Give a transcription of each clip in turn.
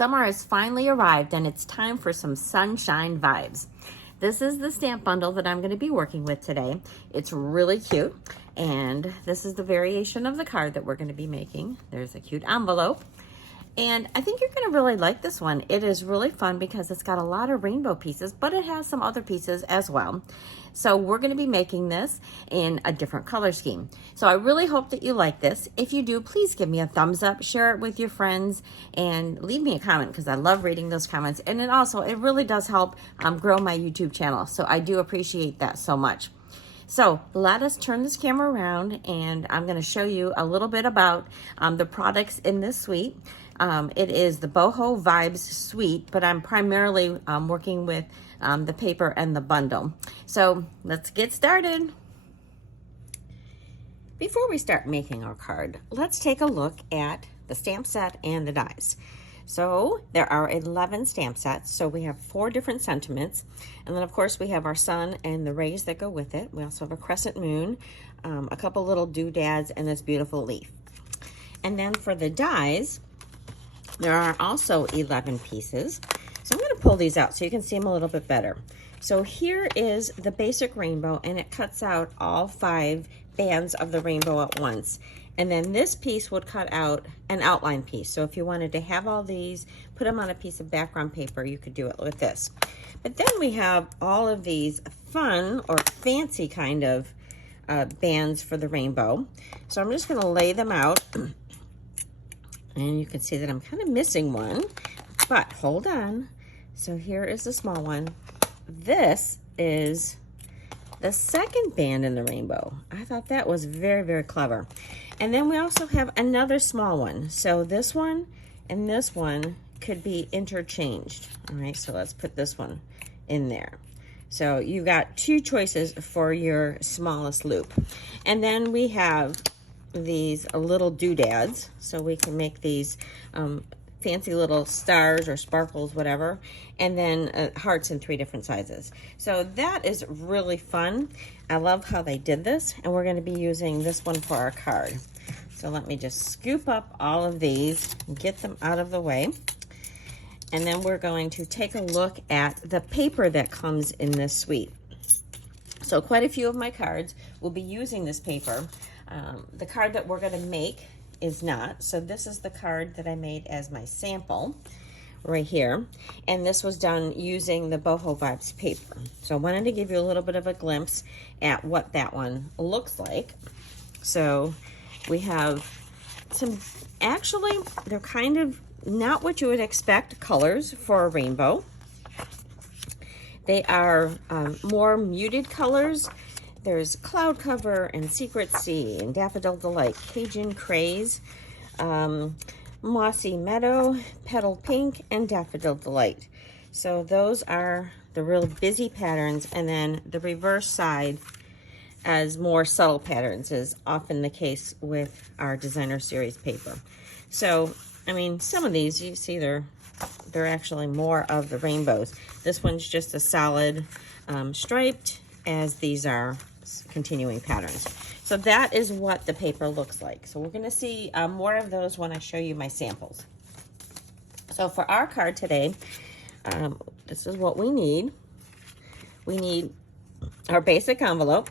Summer has finally arrived and it's time for some sunshine vibes. This is the stamp bundle that I'm going to be working with today. It's really cute, and this is the variation of the card that we're going to be making. There's a cute envelope, and I think you're going to really like this one. It is really fun because it's got a lot of rainbow pieces, but it has some other pieces as well. So we're going to be making this in a different color scheme. So I really hope that you like this. If you do, please give me a thumbs up, share it with your friends, and leave me a comment because I love reading those comments. And it also, it really does help grow my YouTube channel. So I do appreciate that so much. So let us turn this camera around, and I'm going to show you a little bit about the products in this suite. It is the Boho Vibes suite, but I'm primarily working with the paper and the bundle. So let's get started. Before we start making our card, let's take a look at the stamp set and the dies. So there are 11 stamp sets. So we have 4 different sentiments. And then of course we have our sun and the rays that go with it. We also have a crescent moon, a couple little doodads, and this beautiful leaf. And then for the dies, there are also 11 pieces. So I'm going to pull these out so you can see them a little bit better. So here is the basic rainbow, and it cuts out all 5 bands of the rainbow at once. And then this piece would cut out an outline piece. So if you wanted to have all these, put them on a piece of background paper, you could do it with this. But then we have all of these fun or fancy kind of bands for the rainbow. So I'm just going to lay them out. And you can see that I'm kind of missing one, but hold on. So here is the small one. This is the second band in the rainbow. I thought that was very, very clever. And then we also have another small one. So this one and this one could be interchanged. All right, so let's put this one in there. So you've got 2 choices for your smallest loop. And then we have these little doodads, so we can make these fancy little stars or sparkles, whatever, and then hearts in 3 different sizes. So that is really fun. I love how they did this, and we're going to be using this one for our card. So let me just scoop up all of these and get them out of the way. And then we're going to take a look at the paper that comes in this suite. So quite a few of my cards will be using this paper. The card that we're going to make is not. So this is the card that I made as my sample right here. And this was done using the Boho Vibes paper. So I wanted to give you a little bit of a glimpse at what that one looks like. So we have some, actually, they're kind of not what you would expect colors for a rainbow. They are more muted colors. There's Cloud Cover and Secret Sea and Daffodil Delight, Cajun Craze, Mossy Meadow, Petal Pink, and Daffodil Delight. So those are the real busy patterns, and then the reverse side as more subtle patterns is often the case with our designer series paper. So, I mean, some of these, you see they're actually more of the rainbows. This one's just a solid striped, as these are continuing patterns. So that is what the paper looks like. So we're going to see more of those when I show you my samples. So for our card today, this is what we need. We need our basic envelope.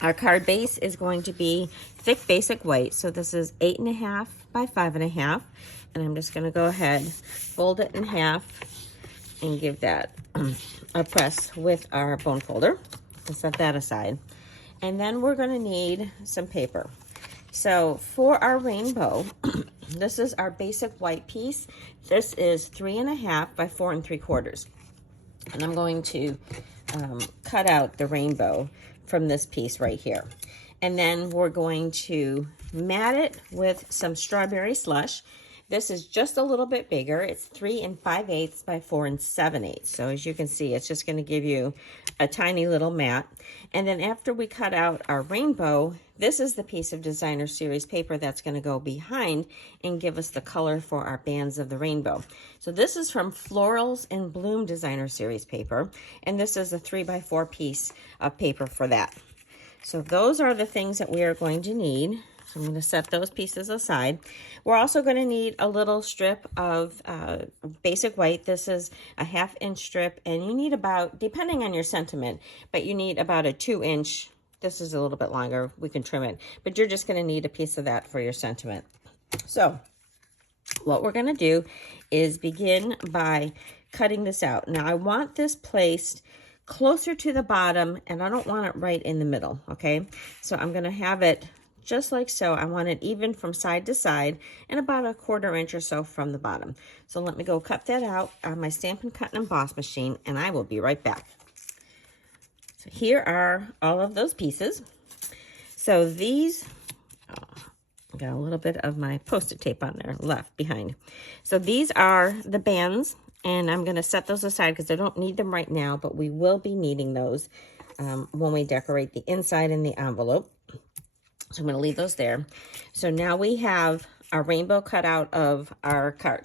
Our card base is going to be thick basic white. So this is 8.5 by 5.5. And I'm just going to go ahead, fold it in half, and give that a press with our bone folder. We'll set that aside. And then we're going to need some paper. So for our rainbow, this is our basic white piece. This is 3.5 by 4 3/4. And I'm going to cut out the rainbow from this piece right here. And then we're going to mat it with some strawberry slush. This is just a little bit bigger. It's 3 5/8 by 4 7/8. So as you can see, it's just going to give you a tiny little mat. And then after we cut out our rainbow, this is the piece of designer series paper that's going to go behind and give us the color for our bands of the rainbow. So this is from Florals and Bloom designer series paper, and this is a 3 by 4 piece of paper for that. So those are the things that we are going to need. So I'm going to set those pieces aside. We're also going to need a little strip of basic white. This is a 1/2-inch strip, and you need about, depending on your sentiment, but you need about a 2-inch. This is a little bit longer. We can trim it, but you're just going to need a piece of that for your sentiment. So what we're going to do is begin by cutting this out. Now I want this placed closer to the bottom, and I don't want it right in the middle, okay? So I'm going to have it just like so. I want it even from side to side and about 1/4 inch or so from the bottom. So let me go cut that out on my Stampin' Cut and Emboss machine, and I will be right back. So here are all of those pieces. So these, I got a little bit of my Post-it tape on there left behind. So these are the bands, and I'm going to set those aside because I don't need them right now, but we will be needing those when we decorate the inside and the envelope. So I'm going to leave those there. So now we have our rainbow cut out of our card.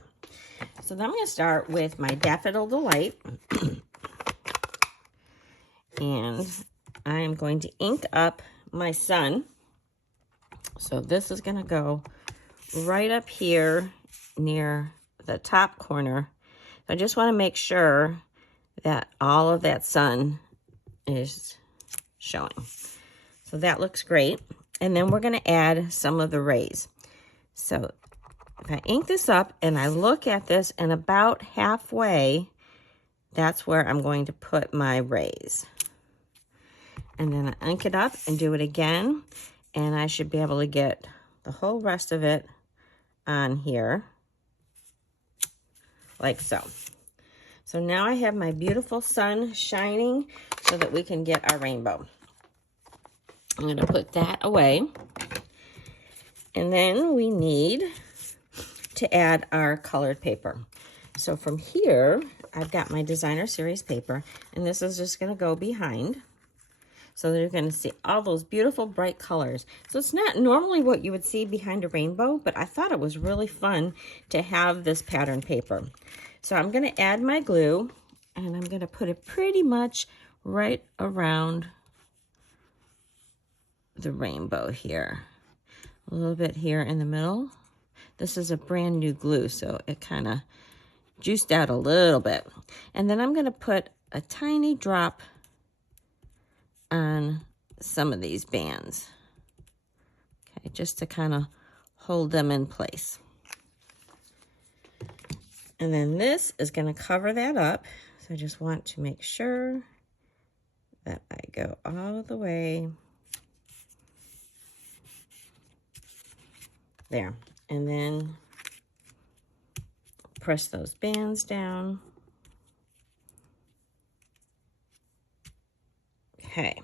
So then I'm going to start with my Daffodil Delight. And I am going to ink up my sun. So this is going to go right up here near the top corner. I just want to make sure that all of that sun is showing. So that looks great. And then we're going to add some of the rays. So if I ink this up and I look at this, and about halfway, that's where I'm going to put my rays. And then I ink it up and do it again. And I should be able to get the whole rest of it on here, like so. So now I have my beautiful sun shining so that we can get our rainbow. I'm going to put that away. And then we need to add our colored paper. So from here, I've got my Designer Series paper, and this is just going to go behind. So you're going to see all those beautiful bright colors. So it's not normally what you would see behind a rainbow, but I thought it was really fun to have this pattern paper. So I'm going to add my glue, and I'm going to put it pretty much right around the rainbow here. A little bit here in the middle. This is a brand new glue, so it kind of juiced out a little bit. And then I'm going to put a tiny drop on some of these bands. Okay, just to kind of hold them in place. And then this is going to cover that up. So I just want to make sure that I go all the way there. And then press those bands down. Okay.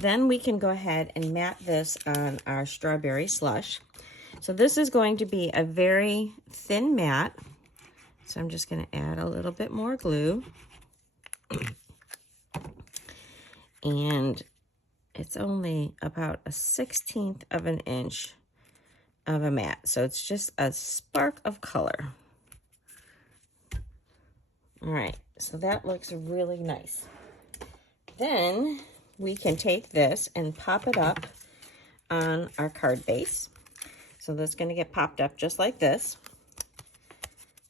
Then we can go ahead and mat this on our strawberry slush. So this is going to be a very thin mat. So I'm just going to add a little bit more glue. And it's only about a 1/16 of an inch of a mat. So it's just a spark of color. All right, so that looks really nice. Then we can take this and pop it up on our card base. So that's going to get popped up just like this.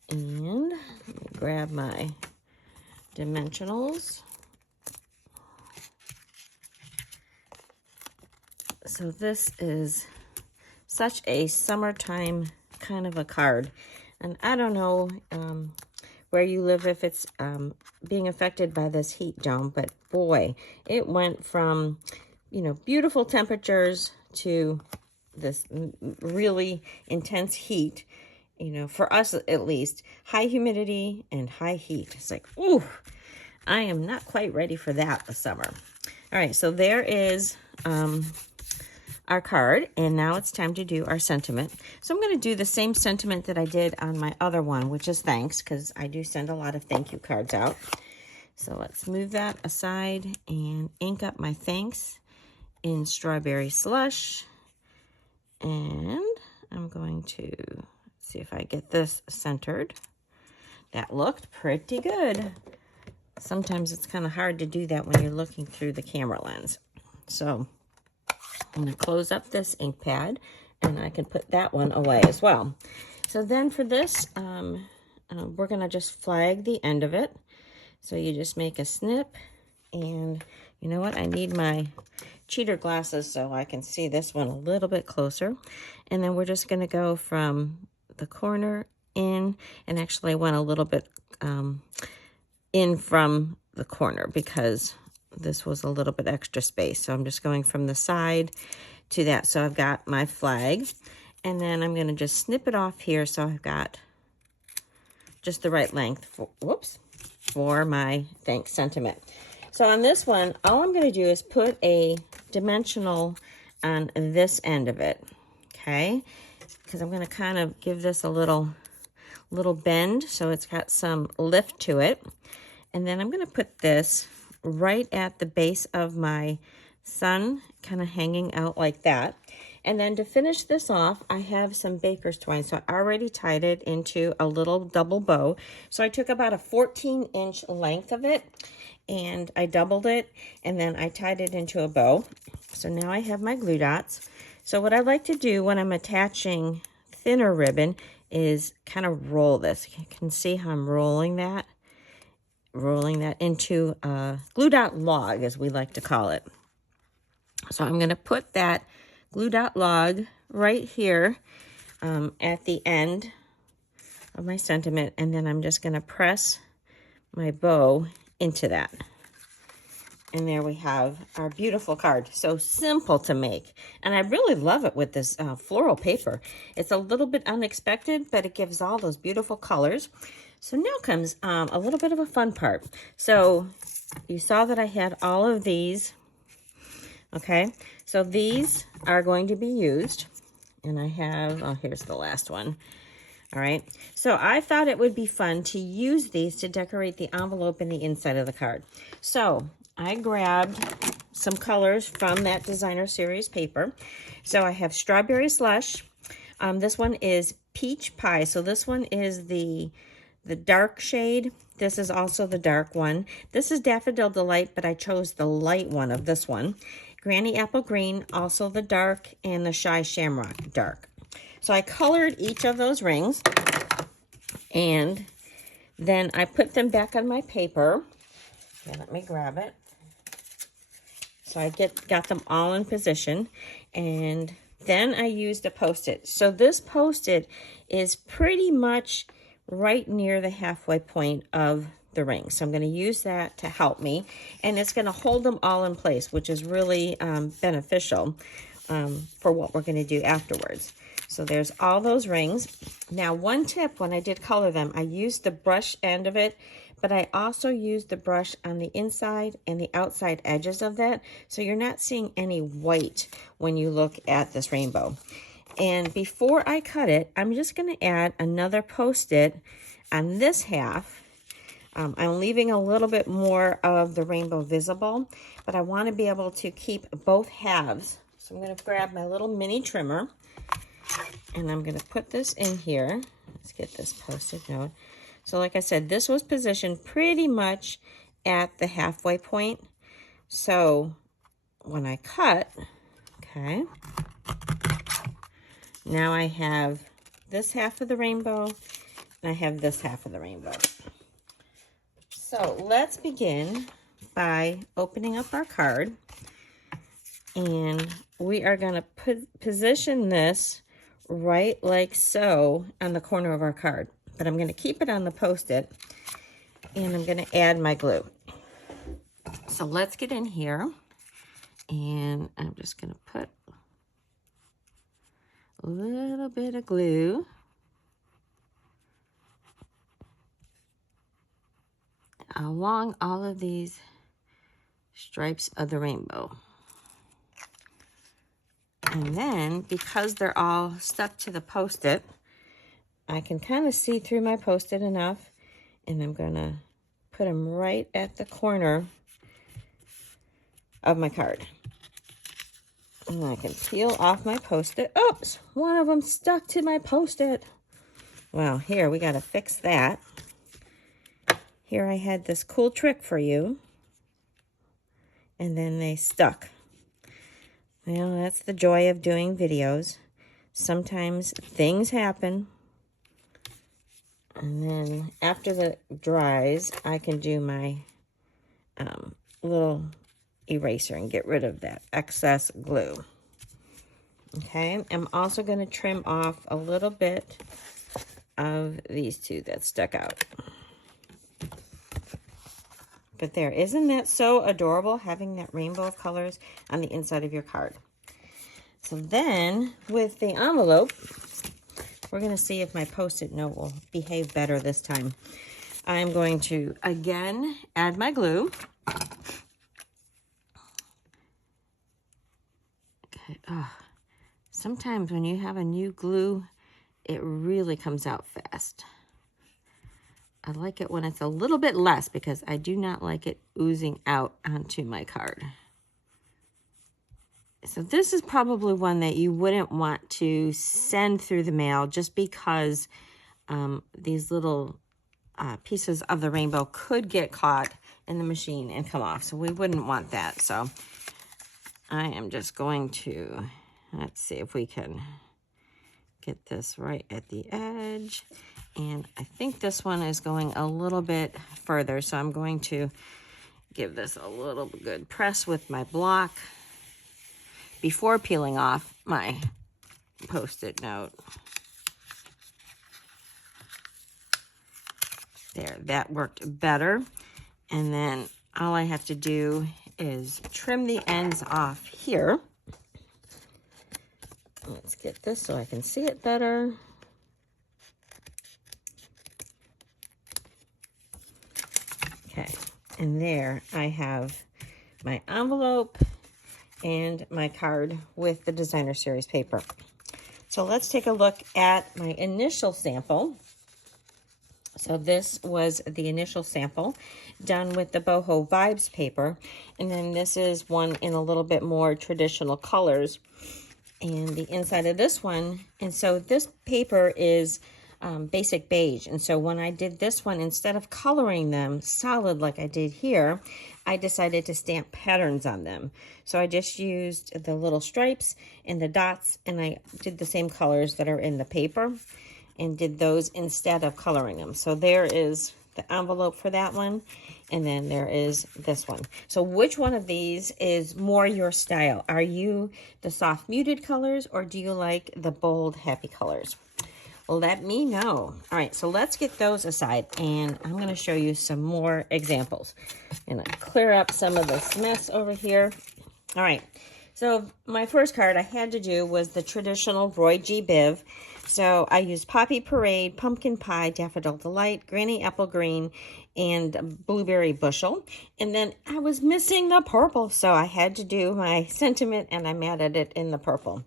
And let me grab my dimensionals. So this is such a summertime kind of a card. And I don't know where you live if it's being affected by this heat dome, but boy, it went from, you know, beautiful temperatures to this really intense heat, you know, for us at least, high humidity and high heat. It's like, ooh, I am not quite ready for that this summer. All right, so there is our card, and now it's time to do our sentiment. So I'm going to do the same sentiment that I did on my other one, which is thanks, because I do send a lot of thank you cards out. So let's move that aside and ink up my thanks in strawberry slush. And I'm going to see if I get this centered. That looked pretty good. Sometimes it's kind of hard to do that when you're looking through the camera lens. So I'm going to close up this ink pad, and I can put that one away as well. So then for this, we're going to just flag the end of it. So you just make a snip, and you know what? I need my cheater glasses so I can see this one a little bit closer. And then we're just going to go from the corner in, and actually I went a little bit in from the corner because this was a little bit extra space. So I'm just going from the side to that. So I've got my flag, and then I'm going to just snip it off here so I've got just the right length for, for my thanks sentiment. So on this one, all I'm going to do is put a dimensional on this end of it, okay? Because I'm going to kind of give this a little bend so it's got some lift to it. And then I'm going to put this right at the base of my sun, kind of hanging out like that. And then to finish this off, I have some baker's twine. So I already tied it into a little double bow. So I took about a 14-inch length of it, and I doubled it, and then I tied it into a bow. So now I have my glue dots. So what I like to do when I'm attaching thinner ribbon is kind of roll this. You can see how I'm rolling that into a glue dot log, as we like to call it. So I'm going to put that glue dot log right here at the end of my sentiment, and then I'm just going to press my bow into that. And there we have our beautiful card. So simple to make. And I really love it with this floral paper. It's a little bit unexpected, but it gives all those beautiful colors. So now comes a little bit of a fun part. So you saw that I had all of these. Okay, so these are going to be used. And I have, oh, here's the last one. All right, so I thought it would be fun to use these to decorate the envelope and the inside of the card. So I grabbed some colors from that designer series paper. So I have Strawberry Slush. This one is Peach Pie. So this one is the dark shade. This is also the dark one. This is Daffodil Delight, but I chose the light one of this one. Granny Apple Green, also the dark, and the Shy Shamrock dark. So I colored each of those rings, and then I put them back on my paper. Okay, let me grab it. So I got them all in position, and then I used a Post-it. So this Post-it is pretty much right near the halfway point of the ring. So I'm going to use that to help me, and it's going to hold them all in place, which is really beneficial for what we're going to do afterwards. So there's all those rings. Now, one tip when I did color them, I used the brush end of it, but I also used the brush on the inside and the outside edges of that, so you're not seeing any white when you look at this rainbow. And before I cut it, I'm just going to add another Post-it on this half. I'm leaving a little bit more of the rainbow visible, but I want to be able to keep both halves. So I'm going to grab my little mini trimmer, and I'm going to put this in here. Let's get this Post-it note. So like I said, this was positioned pretty much at the halfway point. So when I cut, okay, now I have this half of the rainbow, and I have this half of the rainbow. So let's begin by opening up our card, and we are going to position this right like so on the corner of our card. But I'm going to keep it on the Post-it, and I'm going to add my glue. So let's get in here, and I'm just going to put a little bit of glue along all of these stripes of the rainbow. And then, because they're all stuck to the Post-it, I can kind of see through my Post-it enough, and I'm going to put them right at the corner of my card. And I can peel off my Post-it. Oops, one of them stuck to my Post-it. Well, here, we got to fix that. Here I had this cool trick for you, and then they stuck. Well, that's the joy of doing videos. Sometimes things happen. And then after the dries, I can do my little eraser and get rid of that excess glue. Okay, I'm also going to trim off a little bit of these two that stuck out. But there, isn't that so adorable, having that rainbow of colors on the inside of your card? So then, with the envelope, we're going to see if my Post-it note will behave better this time. I'm going to, again, add my glue. Okay. Oh, sometimes when you have a new glue, it really comes out fast. I like it when it's a little bit less because I do not like it oozing out onto my card. So this is probably one that you wouldn't want to send through the mail just because these little pieces of the rainbow could get caught in the machine and come off. So we wouldn't want that. So I am just going to, let's see if we can get this right at the edge. And I think this one is going a little bit further. So I'm going to give this a little good press with my block before peeling off my Post-it note. There, that worked better. And then all I have to do is trim the ends off here. Let's get this so I can see it better. Okay, and there I have my envelope and my card with the designer series paper. So let's take a look at my initial sample. So this was the initial sample done with the Boho Vibes paper. And then this is one in a little bit more traditional colors. And the inside of this one, and so this paper is basic beige. And so when I did this one, instead of coloring them solid like I did here, I decided to stamp patterns on them. So I just used the little stripes and the dots, and I did the same colors that are in the paper and did those instead of coloring them. So there is the envelope for that one, and then there is this one. So which one of these is more your style? Are you the soft muted colors, or do you like the bold happy colors? Let me know. All right, so let's get those aside, and I'm going to show you some more examples. And I clear up some of this mess over here. All right, so my first card I had to do was the traditional Roy G. Biv. So I used Poppy Parade, Pumpkin Pie, Daffodil Delight, Granny Apple Green, and Blueberry Bushel. And then I was missing the purple, so I had to do my sentiment, and I matted it in the purple.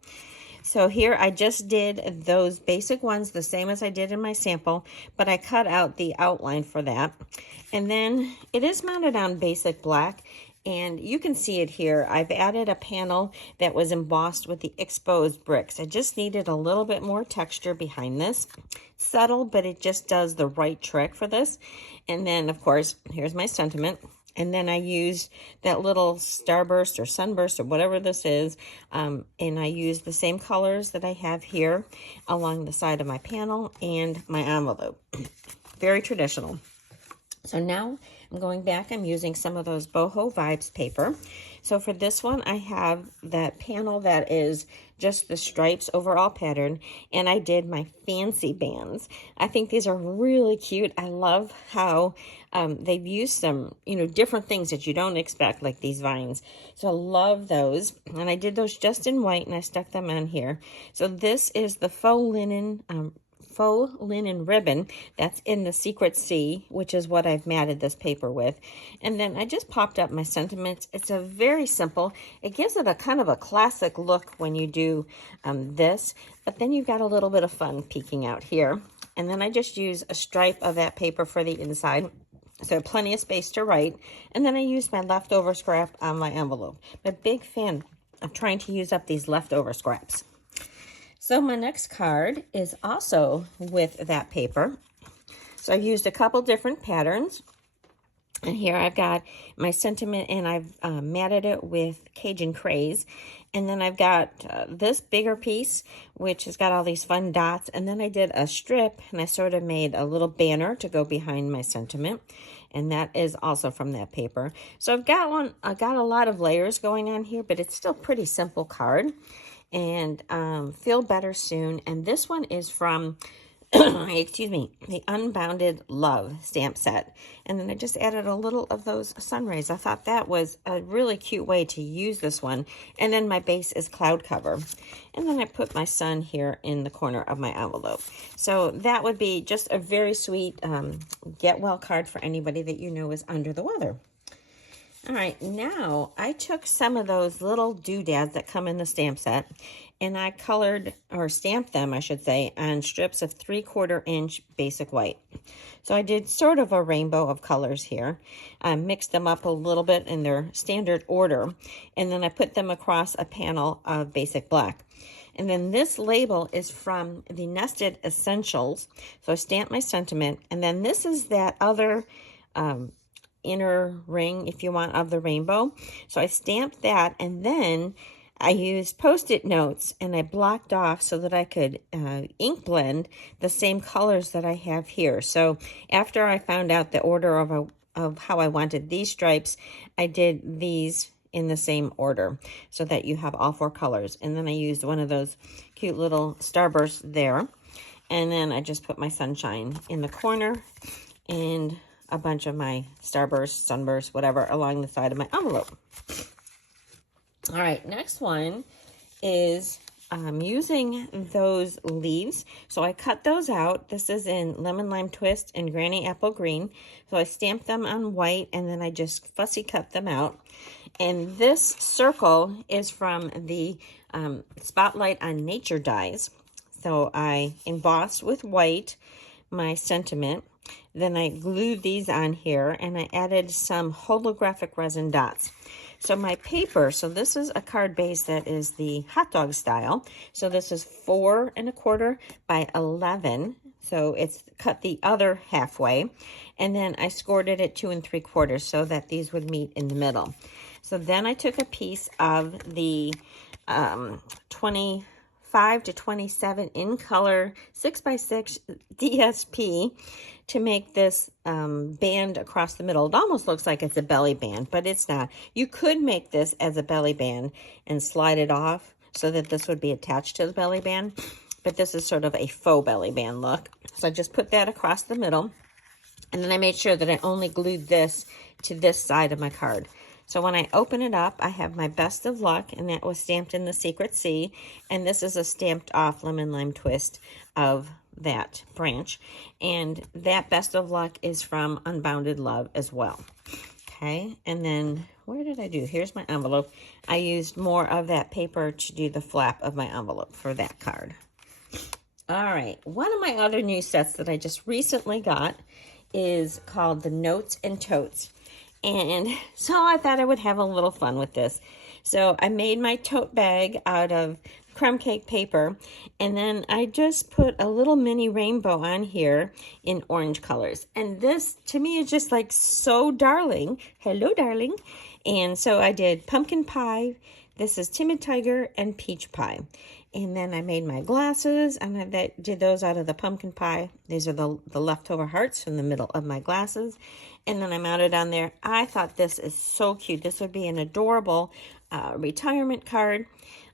So here I just did those basic ones the same as I did in my sample, but I cut out the outline for that. And then it is mounted on basic black, and you can see it here. I've added a panel that was embossed with the exposed bricks. I just needed a little bit more texture behind this. Subtle, but it just does the right trick for this. And then, of course, here's my sentiment. And then I used that little starburst or sunburst or whatever this is. And I used the same colors that I have here along the side of my panel and my envelope. Very traditional. So now I'm going back. I'm using some of those Boho Vibes paper. So for this one, I have that panel that is just the stripes overall pattern, and I did my fancy bands. I think these are really cute. I love how they've used some, different things that you don't expect, like these vines. So I love those, and I did those just in white, and I stuck them on here. So this is the faux linen ribbon that's in the Secret Sea, which is what I've matted this paper with. And then I just popped up my sentiments. It's a very simple, it gives it a kind of a classic look when you do this, but then you've got a little bit of fun peeking out here. And then I just use a stripe of that paper for the inside, so plenty of space to write. And then I used my leftover scrap on my envelope. I'm a big fan of trying to use up these leftover scraps. So my next card is also with that paper. So I've used a couple different patterns. And here I've got my sentiment, and I've matted it with Cajun Craze. And then I've got this bigger piece, which has got all these fun dots. And then I did a strip, and I sort of made a little banner to go behind my sentiment. And that is also from that paper. So I've got a lot of layers going on here, but it's still pretty simple card. And Feel Better Soon. And this one is from excuse me, the Unbounded Love stamp set. And then I just added a little of those sun rays. I thought that was a really cute way to use this one. And then my base is cloud cover. And then I put my sun here in the corner of my envelope. So that would be just a very sweet get well card for anybody that you know is under the weather. All right, now I took some of those little doodads that come in the stamp set, and I colored, or stamped them, I should say, on strips of 3/4 inch basic white. So I did sort of a rainbow of colors here. I mixed them up a little bit in their standard order, and then I put them across a panel of basic black. And then this label is from the Nested Essentials. So I stamped my sentiment, and then this is that other inner ring, if you want, of the rainbow. So I stamped that, and then I used Post-it notes, and I blocked off so that I could ink blend the same colors that I have here. So after I found out the order of how I wanted these stripes, I did these in the same order so that you have all 4 colors. And then I used one of those cute little starbursts there. And then I just put my sunshine in the corner and a bunch of my starbursts, sunbursts, whatever, along the side of my envelope. All right, next one is using those leaves. So I cut those out. This is in Lemon Lime Twist and Granny Apple Green. So I stamped them on white, and then I just fussy cut them out. And this circle is from the Spotlight on Nature dies. So I embossed with white my sentiment. Then I glued these on here, and I added some holographic resin dots. So my paper, so this is a card base that is the hot dog style. So this is 4 1/4 by 11. So it's cut the other halfway. And then I scored it at 2 3/4 so that these would meet in the middle. So then I took a piece of the 25 to 27 in color 6x6 DSP to make this band across the middle. It almost looks like it's a belly band, but it's not. You could make this as a belly band and slide it off so that this would be attached to the belly band, but this is sort of a faux belly band look. So I just put that across the middle, and then I made sure that I only glued this to this side of my card. So when I open it up, I have my Best of Luck, and that was stamped in the Secret Sea, and this is a stamped off Lemon Lime Twist of that branch, and that Best of Luck is from Unbounded Love as well. Okay, and then where did I do? Here's my envelope. I used more of that paper to do the flap of my envelope for that card. All right, one of my other new sets that I just recently got is called the Notes and Totes. And so I thought I would have a little fun with this. So I made my tote bag out of crumb cake paper, and then I just put a little mini rainbow on here in orange colors. And this, to me, is just like so darling. Hello, darling. And so I did pumpkin pie. This is Timid Tiger and peach pie. And then I made my glasses, and I did those out of the pumpkin pie. These are the leftover hearts from the middle of my glasses. And then I mounted on there. I thought this is so cute. This would be an adorable retirement card.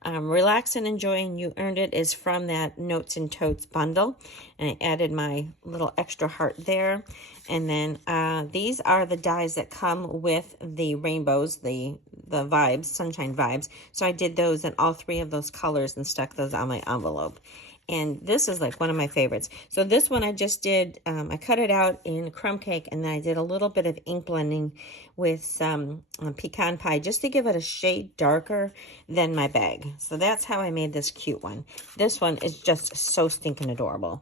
Relax and Enjoy, and You Earned It is from that Notes and Totes bundle. And I added my little extra heart there. And then these are the dies that come with the rainbows, the vibes, sunshine vibes. So I did those in all 3 of those colors and stuck those on my envelope. And this is like one of my favorites. So this one I just did, I cut it out in crumb cake, and then I did a little bit of ink blending with some pecan pie just to give it a shade darker than my bag. So that's how I made this cute one. This one is just so stinking adorable.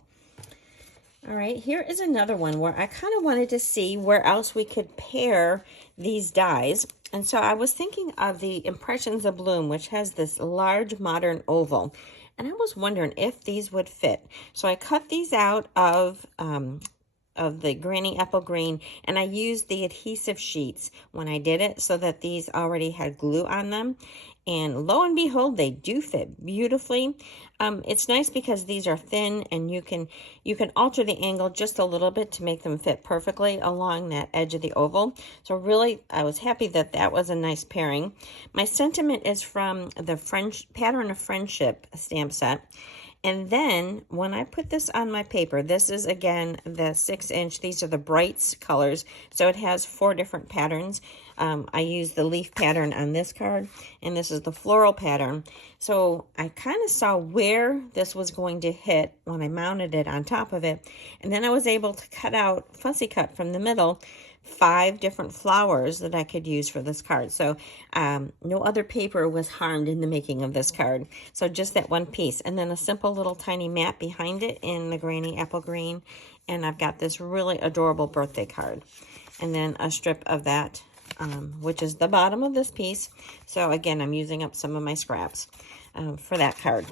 All right, here is another one where I kind of wanted to see where else we could pair these dies. And so I was thinking of the Impressions of Bloom, which has this large modern oval. And I was wondering if these would fit. So I cut these out of of the Granny Apple Green, and I used the adhesive sheets when I did it so that these already had glue on them. And lo and behold, they do fit beautifully. It's nice because these are thin, and you can alter the angle just a little bit to make them fit perfectly along that edge of the oval. So really, I was happy that that was a nice pairing. My sentiment is from the Pattern of Friendship stamp set. And then when I put this on my paper, this is again the 6-inch. These are the brights colors. So it has 4 different patterns. I used the leaf pattern on this card, and this is the floral pattern. So I kind of saw where this was going to hit when I mounted it on top of it. And then I was able to cut out, fussy cut from the middle, 5 different flowers that I could use for this card. So no other paper was harmed in the making of this card. So just that one piece. And then a simple little tiny mat behind it in the Granny Apple Green. And I've got this really adorable birthday card. And then a strip of that, which is the bottom of this piece. So again, I'm using up some of my scraps for that card.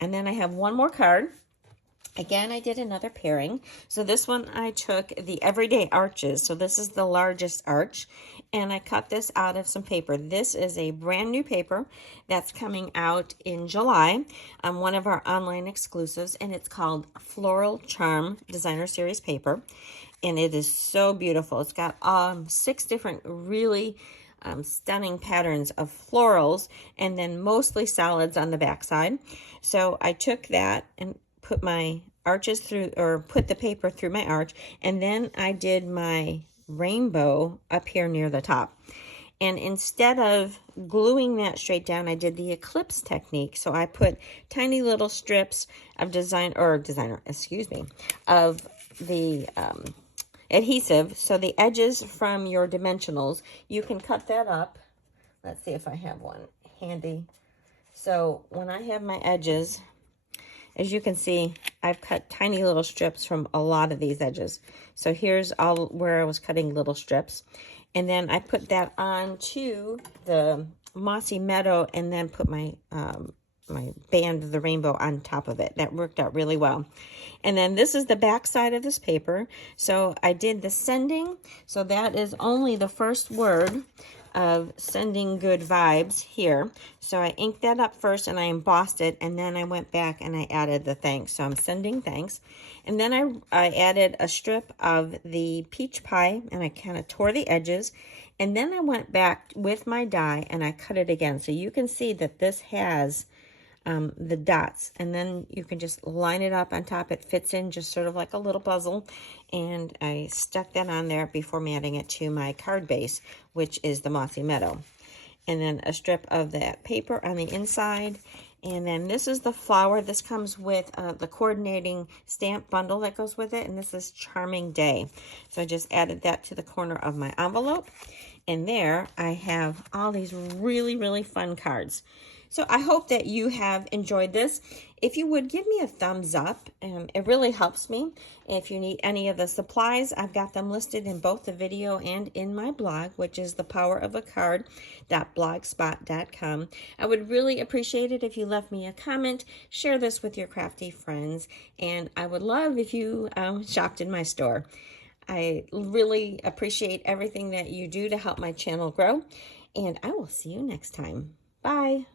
And then I have one more card. Again, I did another pairing. So this one I took the Everyday Arches. So this is the largest arch. And I cut this out of some paper. This is a brand new paper that's coming out in July. One of our online exclusives. And it's called Floral Charm Designer Series paper. And it is so beautiful. It's got 6 different really stunning patterns of florals. And then mostly solids on the back side. So I took that and put my arches through, or put the paper through my arch, and then I did my rainbow up here near the top. And instead of gluing that straight down, I did the eclipse technique. So I put tiny little strips of of the adhesive. So the edges from your dimensionals, you can cut that up. Let's see if I have one handy. So when I have my edges, as you can see, I've cut tiny little strips from a lot of these edges. So here's all where I was cutting little strips. And then I put that onto the Mossy Meadow and then put my my band of the rainbow on top of it. That worked out really well. And then this is the back side of this paper. So I did the sending. So that is only the first word of sending good vibes here. So I inked that up first and I embossed it, and then I went back and I added the thanks. So I'm sending thanks. And then I added a strip of the peach pie and I kind of tore the edges. And then I went back with my die and I cut it again. So you can see that this has the dots, and then you can just line it up on top. It fits in just sort of like a little puzzle, and I stuck that on there before matting it to my card base, which is the Mossy Meadow. And then a strip of that paper on the inside, and then this is the flower. This comes with the coordinating stamp bundle that goes with it, and this is Charming Day. So I just added that to the corner of my envelope, and there I have all these really, really fun cards. So I hope that you have enjoyed this. If you would give me a thumbs up, it really helps me. If you need any of the supplies, I've got them listed in both the video and in my blog, which is ThePowerOfACard.blogspot.com. I would really appreciate it if you left me a comment, share this with your crafty friends, and I would love if you shopped in my store. I really appreciate everything that you do to help my channel grow, and I will see you next time. Bye.